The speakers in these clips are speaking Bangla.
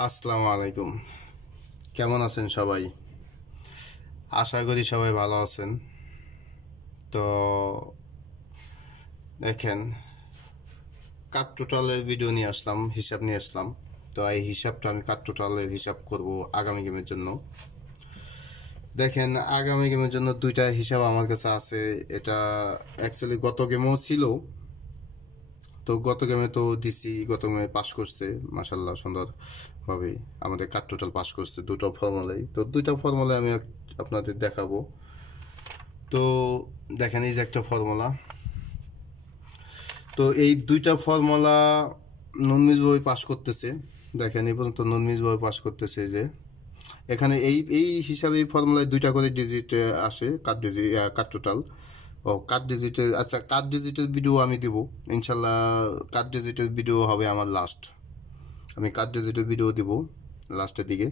আসসালামু আলাইকুম। কেমন আছেন সবাই? আশা করি সবাই ভালো আছেন। তো দেখেন, কাট টোটালের ভিডিও নিয়ে আসলাম, হিসাব নিয়ে আসলাম। তো এই হিসাবটা আমি কাট টোটালের হিসাব করব আগামী গেমের জন্য। দেখেন, আগামী গেমের জন্য দুইটা হিসাব আমার কাছে আছে। এটা অ্যাকচুয়ালি গত গেমও ছিল। তো গত গেমে তো দিছি, গত গেমে পাস করছে মাসাল্লাহ সুন্দরভাবে। আমাদের কাট টোটাল পাস করছে দুটো ফর্মুলায়। তো দুইটা ফর্মুলায় আমি আপনাদের দেখাবো। তো দেখেন, এই যে একটা ফর্মুলা। তো এই দুইটা ফর্মুলা ননমিজভাবে পাস করতেছে। দেখেন, এই পর্যন্ত ননমিজভাবে পাস করতেছে। যে এখানে এই এই হিসাবে এই ফর্মুলায় দুইটা করে ডিজিট আসে, কাট টোটাল ও কাট ডিজিটের। আচ্ছা, কাট ডিজিটের ভিডিও আমি দিব ইনশাল্লাহ। কাট ডিজিটের ভিডিও হবে আমার লাস্ট। আমি কাট ডিজিটের ভিডিও দিব লাস্টের দিকে।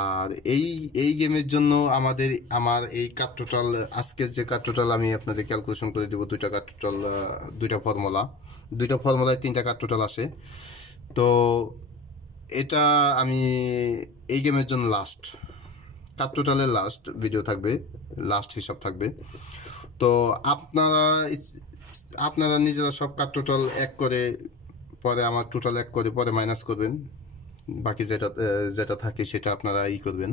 আর এই এই গেমের জন্য আমার এই কাট টোটাল, আজকের যে কাট টোটাল আমি আপনাদের ক্যালকুলেশন করে দেবো। দুইটা কাট টোটাল, দুইটা ফর্মুলায় তিনটা কাট টোটাল আসে। তো এটা আমি এই গেমের জন্য লাস্ট কাট টোটালের লাস্ট ভিডিও থাকবে, লাস্ট হিসাব থাকবে। তো আপনারা আপনারা নিজেরা সব কাট টোটাল এক করে, পরে আমার টোটাল এক করে পরে মাইনাস করবেন। বাকি যেটা যেটা থাকে সেটা আপনারা করবেন,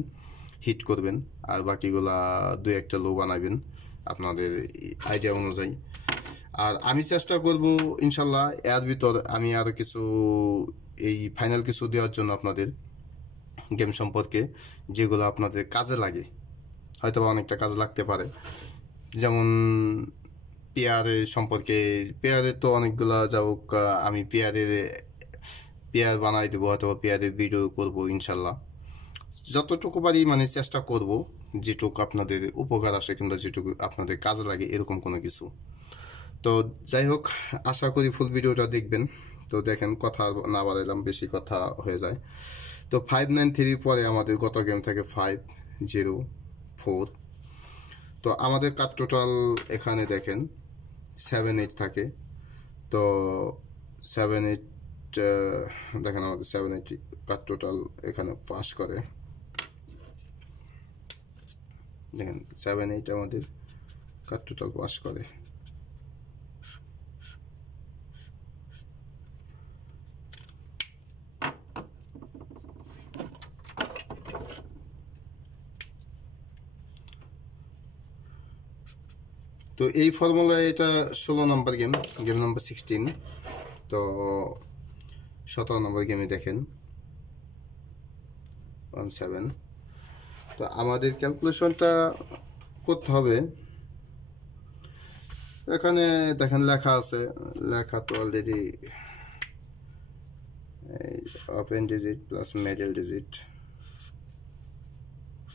হিট করবেন। আর বাকিগুলা দুই একটা লো বানাবেন আপনাদের আইডিয়া অনুযায়ী। আর আমি চেষ্টা করব ইনশাল্লাহ এর ভিতর আমি আরও কিছু এই ফাইনাল কিছু দেওয়ার জন্য আপনাদের গেম সম্পর্কে, যেগুলো আপনাদের কাজে লাগে, হয়তো অনেকটা কাজে লাগতে পারে। যেমন পেয়ারের সম্পর্কে, পেয়ারের তো অনেকগুলা যাওক, আমি পেয়ার বানাই দেবো, অথবা পেয়ারের ভিডিও করবো ইনশাল্লাহ। যতটুকু পারি মানে চেষ্টা করব, যেটুকু আপনাদের উপকার আসে কিংবা যেটুকু আপনাদের কাজে লাগে এরকম কোনো কিছু। তো যাই হোক, আশা করি ফুল ভিডিওটা দেখবেন। তো দেখেন, কথা না বাড়াইলাম, বেশি কথা হয়ে যায়। তো 593 পরে আমাদের গত গেম থাকে 504। তো আমাদের কাট টোটাল এখানে দেখেন 7-8 থাকে। তো 7-8 দেখেন, আমাদের 7-8 কাট টোটাল এখানে পাস করে। দেখেন, 7-8 আমাদের কাট টোটাল পাস করে। তো এই ফর্মুলায় এটা 16 নম্বর গেম, গেম নাম্বার 16। তো 17 নম্বর গেমে দেখেন 17। তো আমাদের ক্যালকুলেশনটা করতে হবে। এখানে দেখেন লেখা আছে, লেখা তো already open digit plus middle digit.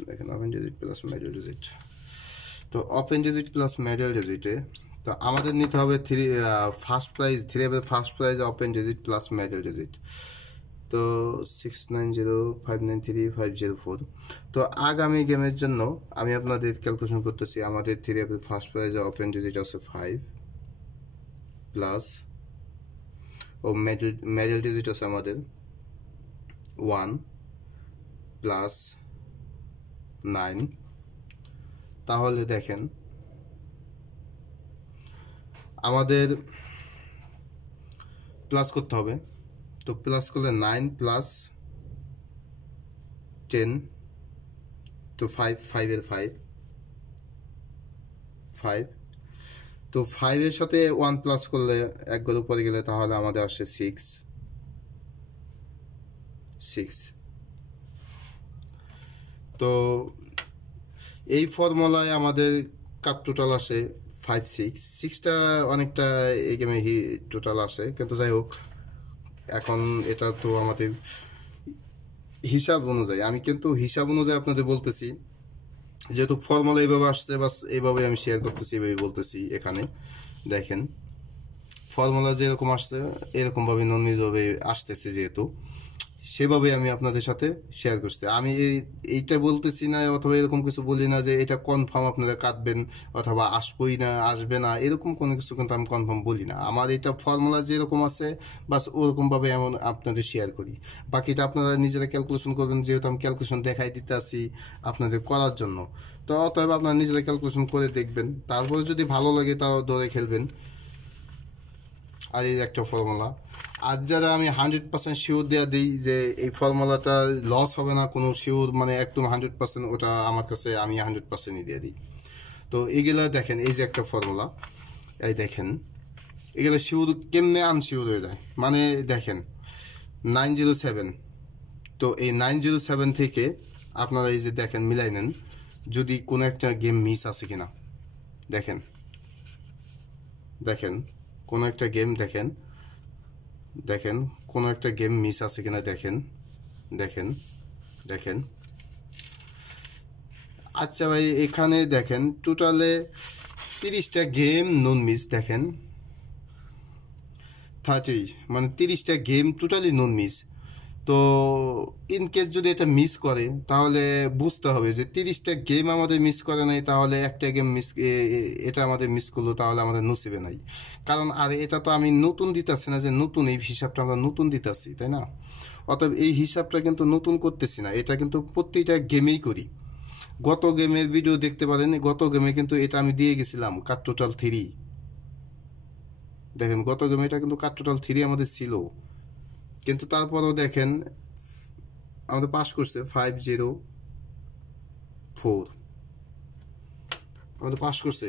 দেখেন, open digit plus middle digit. তো ওপেন ডিজিট প্লাস মিডল ডিজিটে তো আমাদের নিতে হবে first prize, 3 level first prize open digit plus middle digit. তো 690593 504। তো আগামী গেমের জন্য আমি আপনাদের ক্যালকুলেশন করতেছি। আমাদের 3 লেভেল ফার্স্ট প্রাইজে ওপেন ডিজিট আছে 5 প্লাস, ও মিডল ডিজিট আছে আমাদের 1 প্লাস 9। তাহলে দেখেন, আমাদের প্লাস করতে হবে। তো প্লাস করলে 9 প্লাস 10, তো 5 এর 5। তো 5-এর সাথে 1 প্লাস করলে এক গরু পরে গেলে তাহলে আমাদের আসে 6। তো এই ফর্মুলায় আমাদের কাপ টোটাল আসে 5-6টা অনেকটা এই গেমে টোটাল আসে। কিন্তু যাই হোক, এখন এটা তো আমাদের হিসাব অনুযায়ী, আমি কিন্তু হিসাব অনুযায়ী আপনাদের বলতেছি। যেহেতু ফর্মুলা এইভাবে আসছে, বাস এইভাবে আমি শেয়ার করতেছি, এইভাবে বলতেছি। এখানে দেখেন, ফর্মুলা যেরকম আসছে এরকমভাবে ননমিজভাবে আসতেছে। যেহেতু সেভাবে আমি আপনাদের সাথে শেয়ার করছি। আমি এইটা বলতেছি না অথবা এরকম কিছু বলি না যে এটা কনফার্ম আপনারা কাটবেন অথবা আসবই না আসবে না, এরকম কোনো কিছু কিন্তু আমি কনফার্ম বলি না। আমার এটা ফর্মুলা যেরকম আছে বাস ওরকমভাবে এমন আপনাদের শেয়ার করি। বাকিটা আপনারা নিজেরা ক্যালকুলেশন করবেন, যেহেতু আমি ক্যালকুলেশন দেখাই দিতে আসি আপনাদের করার জন্য। তো অতএব আপনারা নিজেরা ক্যালকুলেশন করে দেখবেন, তারপরে যদি ভালো লাগে তাও ধরে খেলবেন। আর এই একটা ফর্মুলা। আর যারা আমি 100% শিওর দেওয়া দিই যে এই ফর্মুলাটা লস হবে না কোনো শিওর, মানে একদম 100%, ওটা আমার কাছে আমি 100%ই দিয়ে দিই। তো এগুলা দেখেন, এই যে একটা ফর্মুলা, এই দেখেন এগুলো শিওর কেমনে আনশিওর হয়ে যায়। মানে দেখেন 907, তো এই 907 থেকে আপনারা এই যে দেখেন মিলাই নেন যদি কোনো একটা গেম মিস আছে কিনা। দেখেন দেখেন কোনো একটা গেম দেখেন, দেখেন কোনো একটা গেম মিস আছে কিনা, দেখেন দেখেন দেখেন। আচ্ছা ভাই, এখানে দেখেন টোটালে 30টা গেম নন মিস, দেখেন 30, মানে 30টা গেম টোটালি নন মিস। তো ইন কেস যদি এটা মিস করে তাহলে বুঝতে হবে যে 30টা গেম আমাদের মিস করে নাই, তাহলে একটা গেম মিস, এটা আমাদের মিস করলো, তাহলে আমাদের নসিবে নাই। কারণ আর এটা তো আমি নতুন দিতেছি না যে নতুন, এই হিসাবটা আমরা নতুন দিতেছি, তাই না? অতএব এই হিসাবটা কিন্তু নতুন করতেছি না, এটা কিন্তু প্রত্যেকটা গেমেই করি। গত গেমের ভিডিও দেখতে পারেন, গত গেমে কিন্তু এটা আমি দিয়ে গেছিলাম কাট টোটাল 3। দেখেন গত গেমে এটা কিন্তু কাট টোটাল 3 আমাদের ছিল, কিন্তু তারপরেও দেখেন আমাদের পাস করছে 504, আমাদের পাস করছে।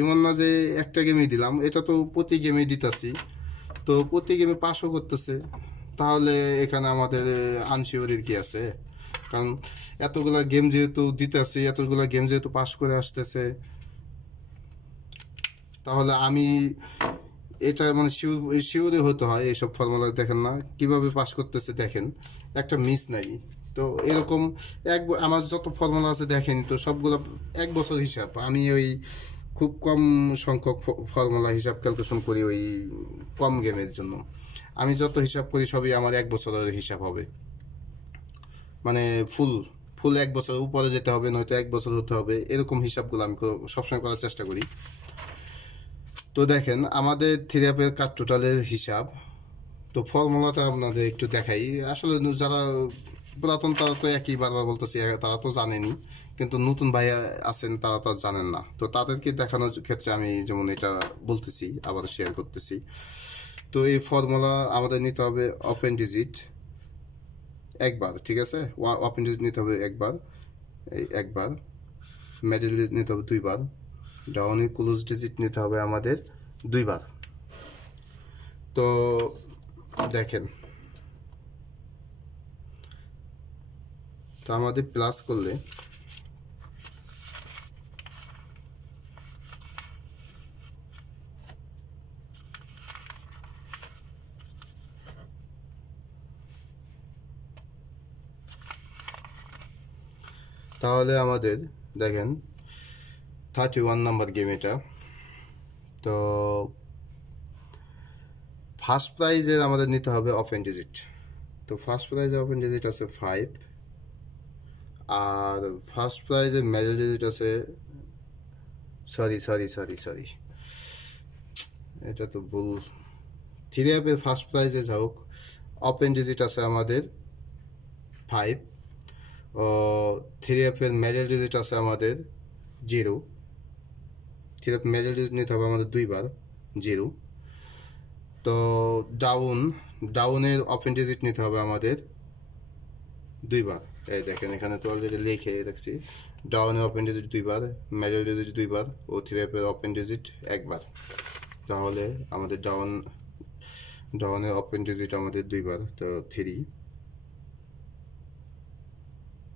এমন না যে একটা গেমেই দিলাম, এটা তো প্রতি গেমেই দিতেছি, তো প্রতি গেমে পাসও করতেছে। তাহলে এখানে আমাদের আনসিওরের কি আছে? কারণ এতগুলা গেম যেহেতু দিতেছি, এতগুলা গেম যেহেতু পাস করে আসতেছে, তাহলে আমি এটা মানে শিওরে হতে হয়। এইসব ফর্মুলা দেখেন না কিভাবে পাস করতেছে, দেখেন একটা মিস নাই। তো এরকম আমার যত ফর্মুলা আছে দেখেন, তো সবগুলো 1 বছর হিসাব। আমি ওই খুব কম সংখ্যক ফর্মুলা হিসাব ক্যালকুলেশন করি ওই কম গেমের জন্য। আমি যত হিসাব করি সবই আমার 1 বছরের হিসাব হবে, মানে ফুল ফুল 1 বছরের উপরে যেতে হবে, নয়তো 1 বছর হতে হবে, এরকম হিসাবগুলো আমি সবসময় করার চেষ্টা করি। তো দেখেন আমাদের থ্রি অ্যাপের কাট টোটালের হিসাব। তো ফর্মুলাটা আপনাদের একটু দেখাই। আসলে যারা পুরাতন তারা তো একই বারবার বলতেছি, তারা তো জানেনি, কিন্তু নতুন ভাইয়া আছেন তারা তো জানেন না। তো তাদেরকে দেখানোর ক্ষেত্রে আমি যেমন এটা বলতেছি, আবার শেয়ার করতেছি। তো এই ফর্মুলা আমাদের নিতে হবে ওপেন ডিজিট একবার, ঠিক আছে? ওপেন ডিজিট নিতে হবে একবার, এই একবার। মিডল ডিজিট নিতে হবে 2বার, ডাউন ক্লোজ ডিজিট নিতে হবে আমাদের 2বার। তো দেখেন, তো আমাদের প্লাস করলে তাহলে আমাদের দেখেন 31 নাম্বার গেম এটা। তো ফার্স্ট প্রাইজের আমাদের নিতে হবে ওপেন ডিজিট। তো ফার্স্ট প্রাইজের ওপেন ডিজিট আছে 5, আর ফার্স্ট প্রাইজের মিডল ডিজিট আছে, সরি এটা তো ভুল। থ্রি অ্যাপের ফার্স্ট প্রাইজে যাওক, ওপেন ডিজিট আছে আমাদের 5, ও থ্রি অ্যাপের মিডল ডিজিট আছে আমাদের 0। থ্রি অ্যাপ মিডল ডিজিট নিতে হবে আমাদের 2বার, 0। তো ডাউনের ওপেন ডিজিট নিতে হবে আমাদের 2বার। এই দেখেন এখানে তো অলরেডি লিখে রাখছি, ডাউনের ওপেন ডিজিট 2বার, মিডল ডিজিট 2বার, ও থ্রি অ্যাপের ওপেন ডিজিট একবার। তাহলে আমাদের ডাউনের ওপেন ডিজিট আমাদের 2বার, তো 3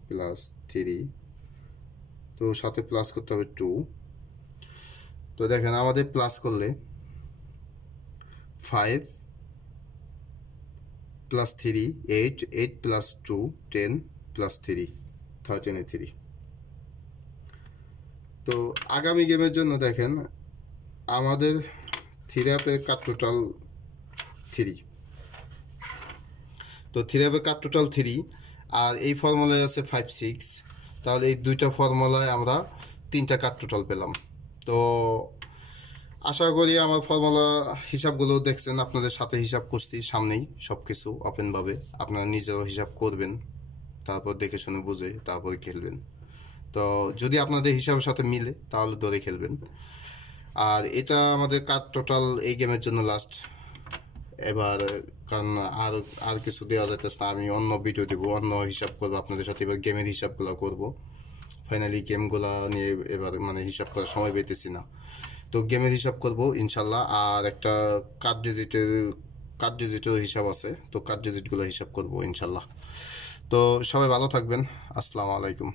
প্লাস 3, তো সাথে প্লাস করতে হবে 2। তো দেখেন আমাদের প্লাস করলে 5 প্লাস 3 8, 8 প্লাস 2 10 প্লাস 3 13। তো আগামী গেমের জন্য দেখেন আমাদের থ্রি অ্যাপের কাট টোটাল 3। তো 3 হবে কাট টোটাল 3, আর এই ফর্মুলায় আছে 5 6, তাহলে এই দুইটা ফর্মুলায় আমরা 3টা কাট টোটাল পেলাম। তো আশা করি আমার ফর্মুলা হিসাবগুলো দেখছেন, আপনাদের সাথে হিসাব করছি সামনেই সব কিছু ওপেনভাবে, আপনারা নিজেরাও হিসাব করবেন, তারপর দেখে শুনে বুঝে তারপরে খেলবেন। তো যদি আপনাদের হিসাবের সাথে মিলে তাহলে ধরে খেলবেন। আর এটা আমাদের কাট টোটাল এই গেমের জন্য লাস্ট। এবার কারণ আর আর কিছু দেওয়া যাইতেছে না, আমি অন্য ভিডিও দেবো, অন্য হিসাব করবো আপনাদের সাথে, এবার গেমের হিসাবগুলো করব। ফাইনালি গেমগুলা নিয়ে এবার মানে হিসাব করার সময় পেতেছি না, তো গেমের হিসাব করব ইনশাল্লাহ। আর একটা কার্ড ডিজিটের হিসাব আছে, তো কার্ড ডিজিটগুলো হিসাব করব ইনশাল্লাহ। তো সবাই ভালো থাকবেন, আসসালামু আলাইকুম।